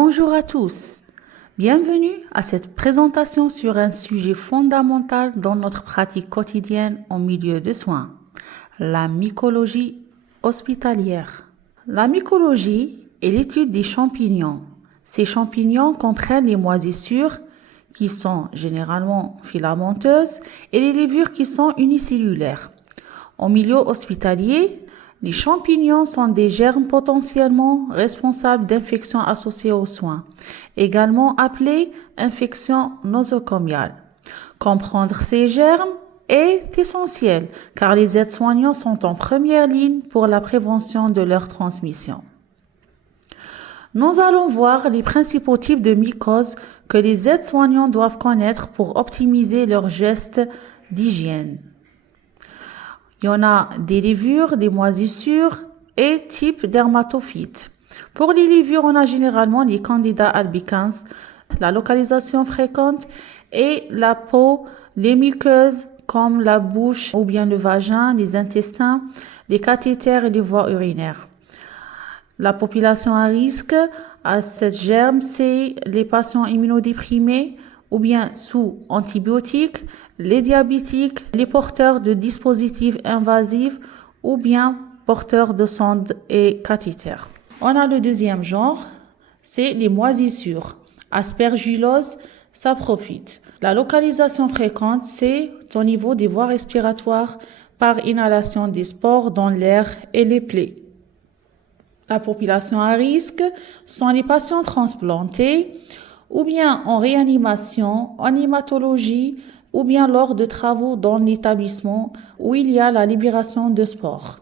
Bonjour à tous, bienvenue à cette présentation sur un sujet fondamental dans notre pratique quotidienne en milieu de soins, la mycologie hospitalière. La mycologie est l'étude des champignons. Ces champignons comprennent les moisissures qui sont généralement filamenteuses et les levures qui sont unicellulaires. En milieu hospitalier, les champignons sont des germes potentiellement responsables d'infections associées aux soins, également appelées infections nosocomiales. Comprendre ces germes est essentiel car les aides-soignants sont en première ligne pour la prévention de leur transmission. Nous allons voir les principaux types de mycoses que les aides-soignants doivent connaître pour optimiser leurs gestes d'hygiène. Il y en a des levures, des moisissures et types dermatophytes. Pour les levures, on a généralement les Candida albicans, la localisation fréquente et la peau, les muqueuses comme la bouche ou bien le vagin, les intestins, les cathéters et les voies urinaires. La population à risque à cette germe, c'est les patients immunodéprimés ou bien sous antibiotiques, les diabétiques, les porteurs de dispositifs invasifs ou bien porteurs de sondes et cathéters. On a le deuxième genre, c'est les moisissures, aspergillose, saprophyte. La localisation fréquente, c'est au niveau des voies respiratoires par inhalation des spores dans l'air et les plaies. La population à risque sont les patients transplantés ou bien en réanimation, en hématologie ou bien lors de travaux dans l'établissement où il y a la libération de spores.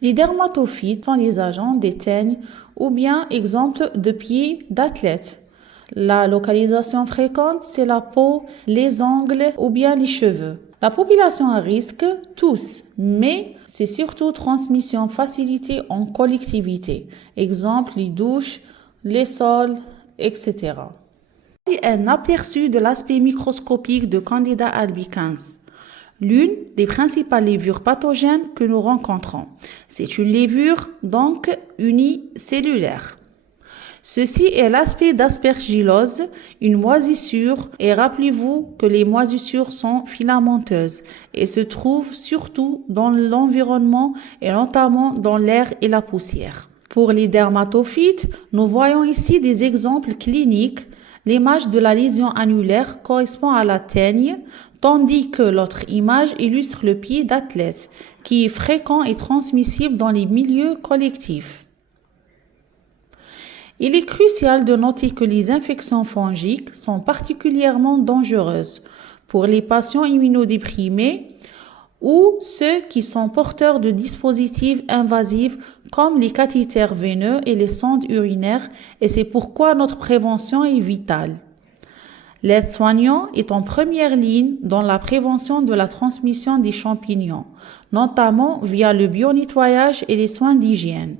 Les dermatophytes sont les agents des teignes ou bien exemple de pieds d'athlètes. La localisation fréquente, c'est la peau, les ongles ou bien les cheveux. La population à risque, tous, mais c'est surtout transmission facilitée en collectivité. Exemple, les douches, les sols, etc. Un aperçu de l'aspect microscopique de Candida albicans. L'une des principales levures pathogènes que nous rencontrons. C'est une levure donc unicellulaire. Ceci est l'aspect d'aspergillose, une moisissure, et rappelez-vous que les moisissures sont filamenteuses et se trouvent surtout dans l'environnement et notamment dans l'air et la poussière. Pour les dermatophytes, nous voyons ici des exemples cliniques. L'image de la lésion annulaire correspond à la teigne, tandis que l'autre image illustre le pied d'athlète, qui est fréquent et transmissible dans les milieux collectifs. Il est crucial de noter que les infections fongiques sont particulièrement dangereuses pour les patients immunodéprimés ou ceux qui sont porteurs de dispositifs invasifs comme les cathéters veineux et les sondes urinaires, et c'est pourquoi notre prévention est vitale. L'aide-soignant est en première ligne dans la prévention de la transmission des champignons, notamment via le bio-nettoyage et les soins d'hygiène.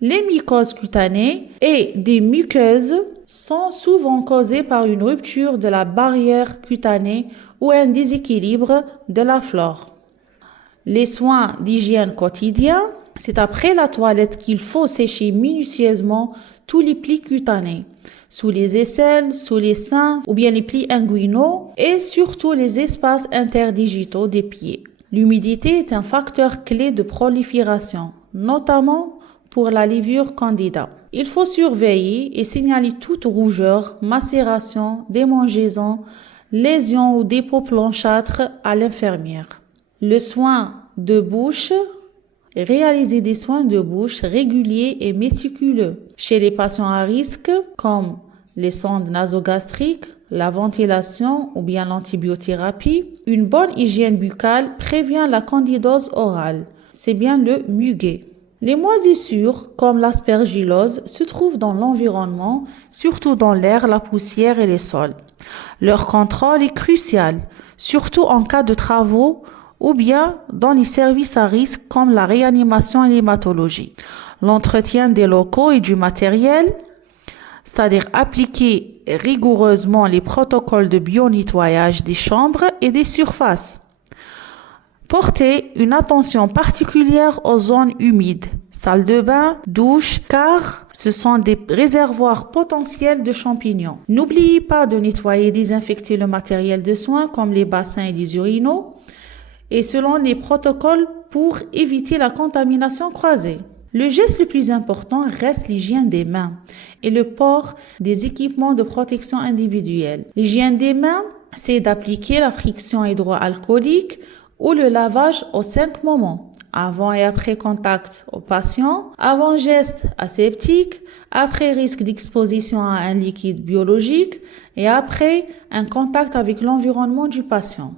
Les mycoses cutanées et des muqueuses sont souvent causées par une rupture de la barrière cutanée ou un déséquilibre de la flore. Les soins d'hygiène quotidiens, c'est après la toilette qu'il faut sécher minutieusement tous les plis cutanés, sous les aisselles, sous les seins ou bien les plis inguinaux et surtout les espaces interdigitaux des pieds. L'humidité est un facteur clé de prolifération, notamment pour la levure candida. Il faut surveiller et signaler toute rougeur, macération, démangeaison, lésion ou dépôt blanchâtre à l'infirmière. Le soin de bouche, réaliser des soins de bouche réguliers et méticuleux chez les patients à risque comme les sondes nasogastriques, la ventilation ou bien l'antibiothérapie. Une bonne hygiène buccale prévient la candidose orale, c'est bien le muguet. Les moisissures, comme l'aspergillose, se trouvent dans l'environnement, surtout dans l'air, la poussière et les sols. Leur contrôle est crucial, surtout en cas de travaux ou bien dans les services à risque comme la réanimation et l'hématologie. L'entretien des locaux et du matériel, c'est-à-dire appliquer rigoureusement les protocoles de bio-nettoyage des chambres et des surfaces. Porter une attention particulière aux zones humides, salle de bain, douche, car ce sont des réservoirs potentiels de champignons. N'oubliez pas de nettoyer et désinfecter le matériel de soins comme les bassins et les urinaux et selon les protocoles pour éviter la contamination croisée. Le geste le plus important reste l'hygiène des mains et le port des équipements de protection individuelle. L'hygiène des mains, c'est d'appliquer la friction hydroalcoolique ou le lavage aux 5 moments. Avant et après contact au patient, avant geste aseptique, après risque d'exposition à un liquide biologique et après un contact avec l'environnement du patient.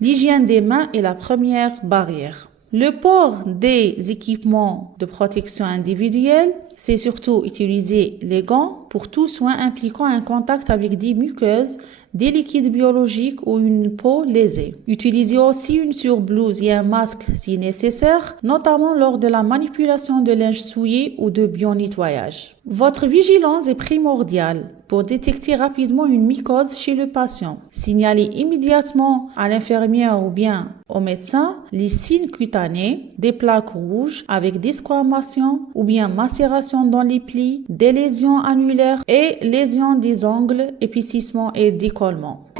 L'hygiène des mains est la première barrière. Le port des équipements de protection individuelle, c'est surtout utiliser les gants pour tout soin impliquant un contact avec des muqueuses, des liquides biologiques ou une peau lésée. Utilisez aussi une surblouse et un masque si nécessaire, notamment lors de la manipulation de linge souillé ou de bio-nettoyage. Votre vigilance est primordiale pour détecter rapidement une mycose chez le patient. Signalez immédiatement à l'infirmière ou bien au médecin les signes cutanés, des plaques rouges avec desquamations ou bien macération dans les plis, des lésions annulaires et lésions des ongles, épaississement et décollement.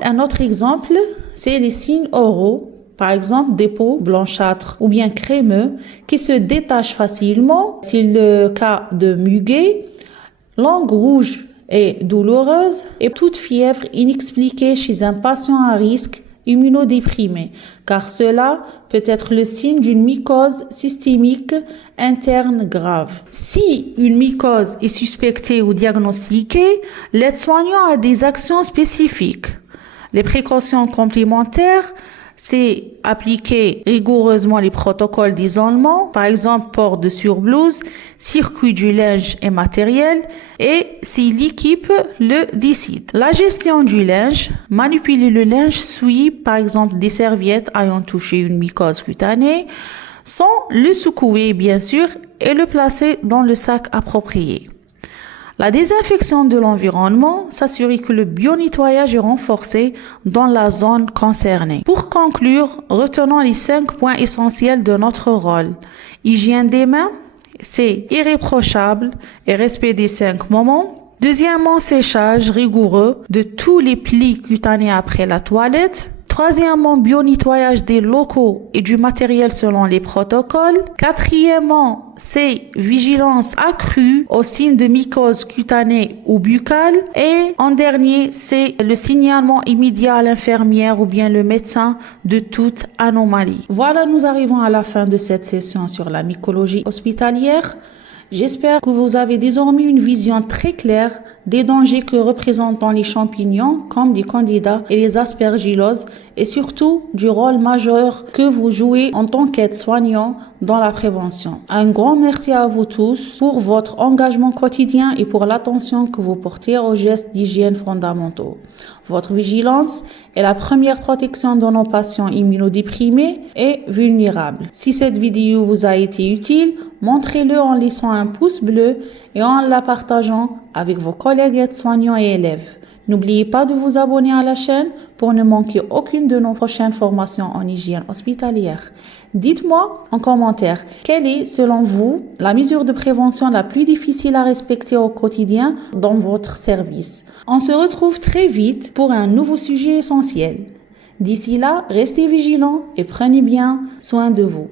Un autre exemple, c'est les signes oraux. Par exemple, des peaux blanchâtres ou bien crémeux qui se détachent facilement. C'est le cas de muguet, langue rouge et douloureuse et toute fièvre inexpliquée chez un patient à risque immunodéprimé, car cela peut être le signe d'une mycose systémique interne grave. Si une mycose est suspectée ou diagnostiquée, l'aide-soignant a des actions spécifiques. Les précautions complémentaires, c'est appliquer rigoureusement les protocoles d'isolement, par exemple port de surblouse, circuit du linge et matériel, et si l'équipe le décide. La gestion du linge, manipuler le linge souillé, par exemple des serviettes ayant touché une mycose cutanée, sans le secouer bien sûr et le placer dans le sac approprié. La désinfection de l'environnement, s'assurer que le bio-nettoyage est renforcé dans la zone concernée. Pour conclure, retenons les 5 points essentiels de notre rôle. Hygiène des mains, c'est irréprochable et respect des 5 moments. Deuxièmement, séchage rigoureux de tous les plis cutanés après la toilette. Troisièmement, bio-nettoyage des locaux et du matériel selon les protocoles. Quatrièmement, c'est vigilance accrue aux signes de mycose cutanée ou buccale. Et en dernier, c'est le signalement immédiat à l'infirmière ou bien le médecin de toute anomalie. Voilà, nous arrivons à la fin de cette session sur la mycologie hospitalière. J'espère que vous avez désormais une vision très claire des dangers que représentent les champignons comme les candidats et les aspergilloses et surtout du rôle majeur que vous jouez en tant qu'aide-soignant dans la prévention. Un grand merci à vous tous pour votre engagement quotidien et pour l'attention que vous portez aux gestes d'hygiène fondamentaux. Votre vigilance est la première protection de nos patients immunodéprimés et vulnérables. Si cette vidéo vous a été utile, montrez-le en laissant un pouce bleu et en la partageant avec vos collègues aides-soignants et élèves. N'oubliez pas de vous abonner à la chaîne pour ne manquer aucune de nos prochaines formations en hygiène hospitalière. Dites-moi en commentaire, quelle est, selon vous, la mesure de prévention la plus difficile à respecter au quotidien dans votre service? On se retrouve très vite pour un nouveau sujet essentiel. D'ici là, restez vigilants et prenez bien soin de vous.